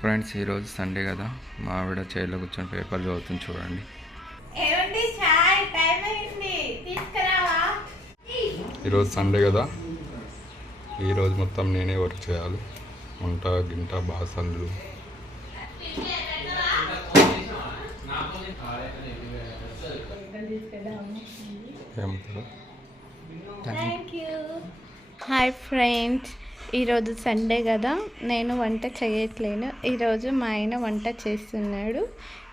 Friends ఈరోజు Sunday కదా. మా ఆవిడ చైర్లో కూర్చొని పేపర్ చదువుతుంది చూడండి. ఏమండి చాయ్ టైం అయింది. తీసుకురావా? ఈరోజు సండే కదా. ఈరోజు మొత్తం నేనే వర్క్ చేయాలి. వంట గింట బాసన్లు. ఏమంటారు? థ్యాంక్ యూ హాయ్ ఫ్రెండ్స్ ఈరోజు సండే కదా నేను వంట చేయట్లేను. ఈరోజు మా ఆయన వంట చేస్తున్నాడు.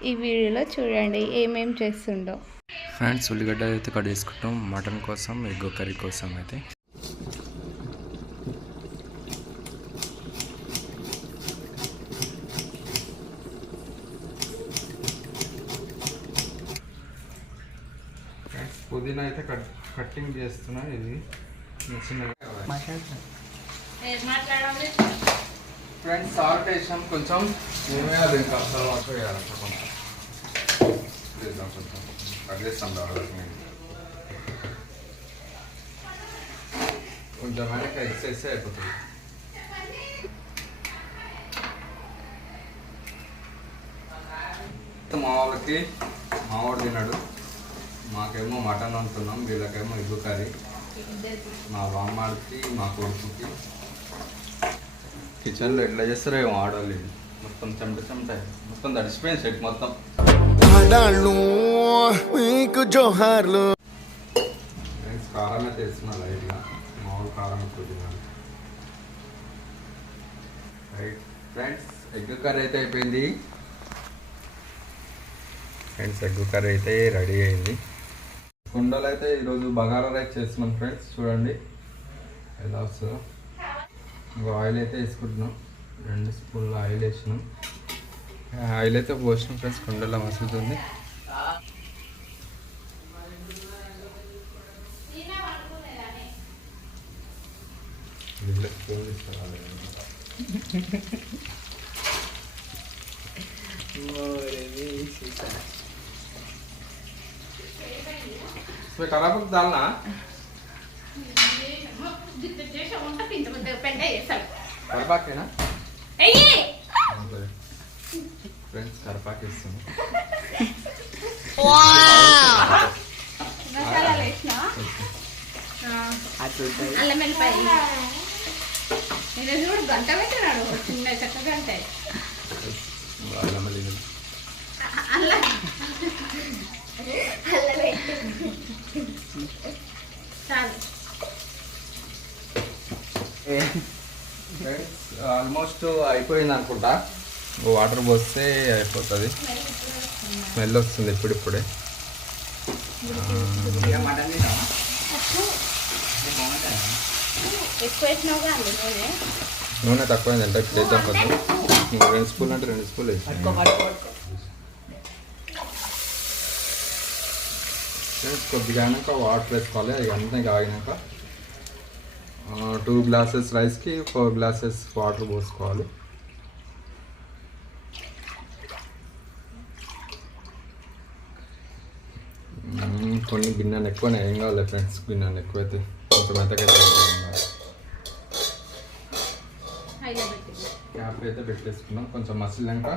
ఈ వీడియోలో చూడండి ఏమేం చేస్తుండో. ఫ్రెండ్స్ ఉల్లిగడ్డ అయితే కట్ చేసుకుంటాం. మటన్ కోసం ఎగ్ కర్రీ కోసం అయితే. పుదీనా అయితే కట్ కట్టింగ్ చేస్తున్నా ఇది. చిన్న ఫ్రెండ్స్ సాల్ట్ వేసాం కొంచెం ఏమేయాలి ఇంకా తర్వాత వేయాలంట కొంచెం వేద్దాం కొంచెం. కట్టేస్తాం చేస్తాం కొంచెం వెనక ఎక్సైజ్ అయిపోతుంది. మా వాళ్ళకి మా వాడు తిన్నాడు మాకేమో మటన్ అంటున్నాం వీళ్ళకేమో ఇల్లు కర్రీ. మా బామ్మాడికి మా కొడుకుకి. కిచెన్లో ఎట్లా చేస్తారో ఏమో ఇది. మొత్తం చెమట చెమట మొత్తం తడిసిపోయింది సెట్ మొత్తం. ఆడాళ్ళు మీకు జోహార్లు. ఫ్రెండ్స్ కారం అయితే వేస్తున్నా లైట్గా. మామూలు కారం ఎక్కువ తినాలి. రైట్ ఫ్రెండ్స్ ఎగ్ కర్రీ అయితే అయిపోయింది. ఫ్రెండ్స్ ఎగ్ కర్రీ అయితే రెడీ అయింది. కుండలు అయితే ఈరోజు బగారా రైస్ చేస్తున్నాం ఫ్రెండ్స్ చూడండి. ఎలా వస్తుందో. ఆయిల్ అయితే వేసుకుంటున్నాం. రెండు స్పూన్ల ఆయిల్ వేసినాం. ఆయిల్ అయితే పోసినాం ఫ్రెండ్స్ కుండలో మసులుతుంది. గిట్ల చేసే పెద్ద పెద్ద చేస్తాడు కరపాకేనా? ఎయ్యి ఫ్రెండ్స్ కరపాకు ఇస్తాను మసాలా వేసిన కూడా గంట పెట్టినాడు చిన్న చెక్క గంట అల్లం ఆల్మోస్ట్ అయిపోయింది అనుకుంటా. వాటర్ పోస్తే అయిపోతుంది. స్మెల్ వస్తుంది ఇప్పుడిప్పుడే. నూనె. నూనె తక్కువైంది అంటే ఇప్పుడు వేద్దాం కొంచెం ఇంకో రెండు స్పూన్లు అంటే రెండు స్పూన్లు ఫ్రెండ్స్ కొద్దిగా అయినాక వాటర్ వేసుకోవాలి. అది అంతా ఆగినాక టూ గ్లాసెస్ రైస్కి ఫోర్ గ్లాసెస్ వాటర్ పోసుకోవాలి మ్మ్, కొన్ని గిన్నెలు ఎక్కువనే ఏం కావాలి ఫ్రెండ్స్ గిన్నెలు ఎక్కువైతే. కొంచెం ఎంతకైతే హైలో పెట్టి క్యాప్ అయితే పెట్టేసుకున్నాం. కొంచెం మసిలినాక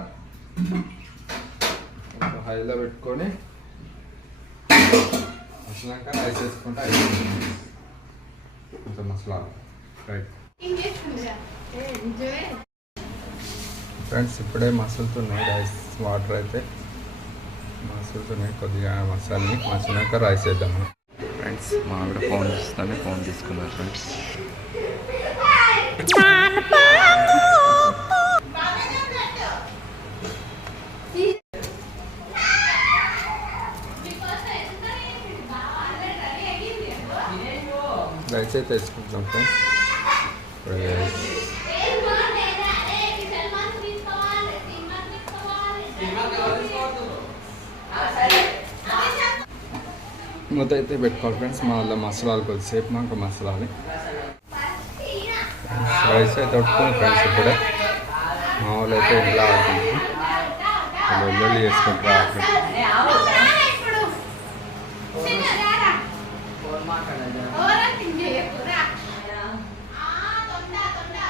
కొంచెం హైలో పెట్టుకొని మసిలినాక రైస్ వేసుకుంటే అయిపోతుంది. కొంచెం మసలాలి. రైట్ ఫ్రెండ్స్ ఇప్పుడే మసులుతున్నాయి రైస్ వాటర్ అయితే. మసులుతున్నాయి కొద్దిగా మసాలని. మసిలినాక రైస్ వేద్దాం మనం. ఫ్రెండ్స్ మా ఆవిడ ఫోన్ చూస్తానే ఫోన్ తీసుకున్నారు ఫ్రెండ్స్ అయితే వేసుకుంటాం ఫ్రెండ్స్ ఇప్పుడు మూత అయితే పెట్టుకోవాలి ఫ్రెండ్స్ మళ్ళీ మసాలాలు కొద్దిసేపు మాకు మసాలాలు రైస్ అయితే ఉట్టుకుని ఫ్రెండ్స్ ఇప్పుడే మా వాళ్ళు అయితే ఇంట్లో ఆడుకుంటాం వెల్లుల్లి చేసుకుంటారు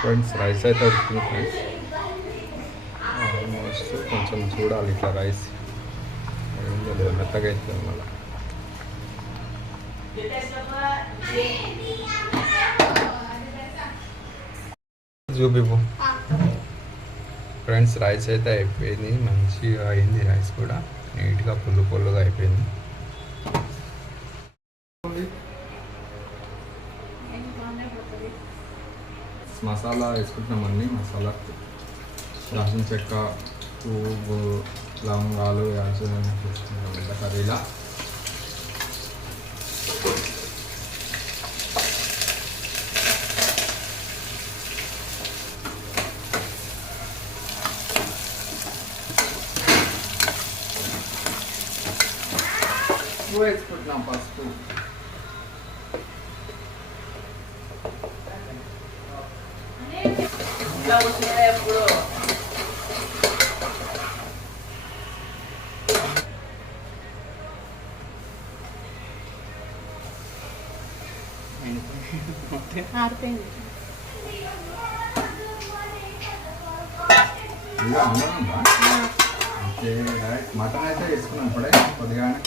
ఫ్రెండ్స్ రైస్ అయితే వచ్చింది ఫ్రెండ్స్ కొంచెం చూడాలి ఇట్లా రైస్ ఏం లేదు మెత్తగా అవుతుంది మళ్ళీ. చూపిపు ఫ్రెండ్స్ రైస్ అయితే అయిపోయింది మంచిగా అయింది రైస్ కూడా. నీట్గా పుల్లు పుల్లుగా అయిపోయింది. మసాలా వేసుకుంటున్నామండి మసాలా. దాల్చిన చెక్క పువ్వు లవంగాలు యాల్చిన వేసుకుంటాం కర్రీలా. వేసుకుంటున్నాం పసుపు ఇట్లా ఇంకా ఎప్పుడు ఉందా మటన్ అయితే వేసుకున్నాం ఇప్పుడే. కొద్దిగానే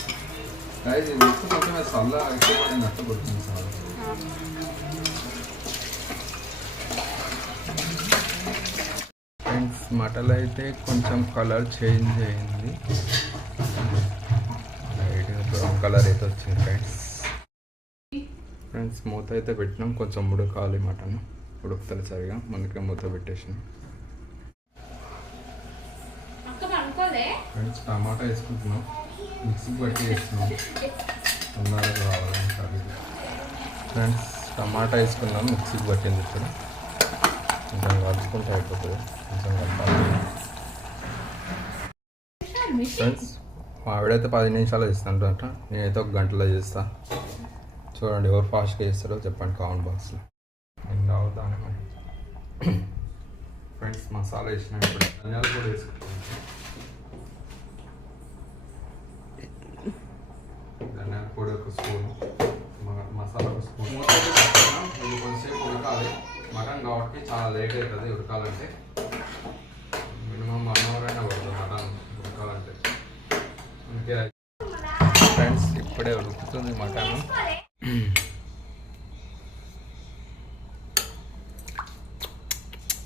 రైస్ ఉప్పు కొంచెం చల్ల ఎక్కువ నష్టపడుతుంది సార్. మటన్ అయితే కొంచెం కలర్ చేంజ్ అయింది. లైట్ బ్రౌన్ కలర్ అయితే వచ్చింది ఫ్రెండ్స్ ఫ్రెండ్స్ మూత అయితే పెట్టినాం. కొంచెం ఉడకాలి మటన్. ఉడుకుతుంది సరిగా. అందుకే మూత పెట్టేసినాం. ఫ్రెండ్స్ టమాటా వేసుకుంటున్నాం. మిక్సీ పట్టి వేస్తున్నాం తొందరగా కర్రీ ఫ్రెండ్స్ టమాటా వేసుకున్నాం మిక్సీకి పట్టింది ఇప్పుడు. కొంచెం కలుపుకుంటే అయిపోతుంది. కొంచెం కలపాలి ఫ్రెండ్స్ మా ఆవిడైతే పది నిమిషాలు చేస్తానంట నేనైతే ఒక గంటలో చేస్తా. చూడండి ఎవరు ఫాస్ట్గా చేస్తారో చెప్పండి కామెంట్ బాక్స్లో. నేను రావద్దాను మరి. ఫ్రెండ్స్ మసాలా వేసినా ఇప్పుడు ధనియాలు కూడా వేసుకుంటాను ధనియాల పొడి ఒక స్పూన్. మసాలా ఒక స్పూన్. కొంచెంసేపు ఉడకాలి. మటన్ కాబట్టి చాలా లేట్ అవుతుంది ఉడకాలంటే. మినిమం వన్ అవర్ అయినా పడుతుంది మటన్ ఉడకాలంటే. అందుకే ఫ్రెండ్స్ ఇప్పుడే ఉడుకుతుంది మటన్.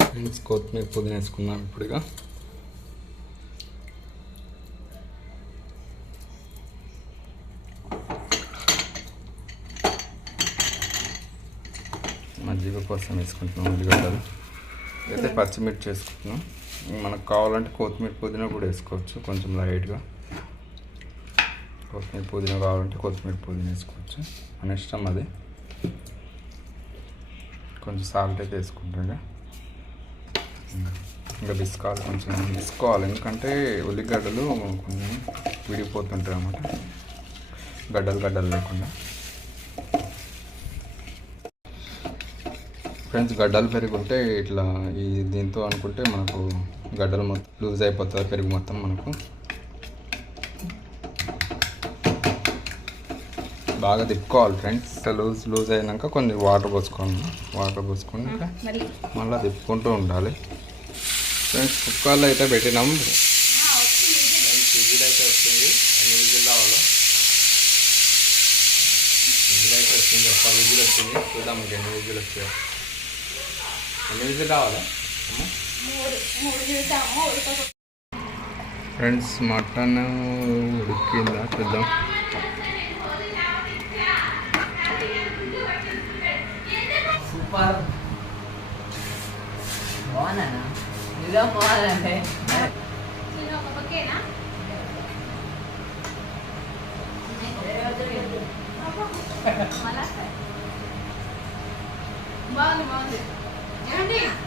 ఫ్రెండ్స్ కొత్తిమీర పుదీనా వేసుకున్నాం ఇప్పుడుగా. కోసం వేసుకుంటున్నాం ఉల్లిగడ్డలు. అయితే పచ్చిమిర్చి వేసుకుంటున్నాం. మనకు కావాలంటే కొత్తిమీర పుదీనా కూడా వేసుకోవచ్చు కొంచెం లైట్గా. కొత్తిమీర పుదీనా కావాలంటే కొత్తిమీర పుదీనా వేసుకోవచ్చు. మన ఇష్టం అది. కొంచెం సాల్ట్ అయితే వేసుకుంటాగా. ఇంకా బిస్కాలు కొంచెం బిసుకోవాలి ఎందుకంటే ఉల్లిగడ్డలు కొంచెం విడిపోతుంటాయి అన్నమాట. గడ్డలు గడ్డలు లేకుండా. ఫ్రెండ్స్ గడ్డలు పెరుగు ఉంటే ఇట్లా ఈ దీంతో అనుకుంటే మనకు గడ్డలు మొత్తం లూజ్ అయిపోతుంది పెరుగు మొత్తం మనకు. బాగా తిప్పుకోవాలి ఫ్రెండ్స్. లూజ్ లూజ్ అయినాక కొన్ని వాటర్ పోసుకోవాలి వాటర్ పోసుకొని మళ్ళీ తిప్పుకుంటూ ఉండాలి. ఫ్రెండ్స్ కుక్కర్లో అయితే పెట్టినాం. విజిల్ అయితే వచ్చింది. ఎన్ని విజిల్ రావాలో? విజిల్ అయితే వచ్చింది. ఒక విజిల్ వచ్చింది. చూద్దాం ఎన్ని విజిల్ వచ్చాయో. ఎన్ని విజిల్ ఉడక ఫ్రెండ్స్ మటన్ ఉడికిందా? చూద్దాం. సూపర్. బాగున్నా నిజం బాగుంది. Andy.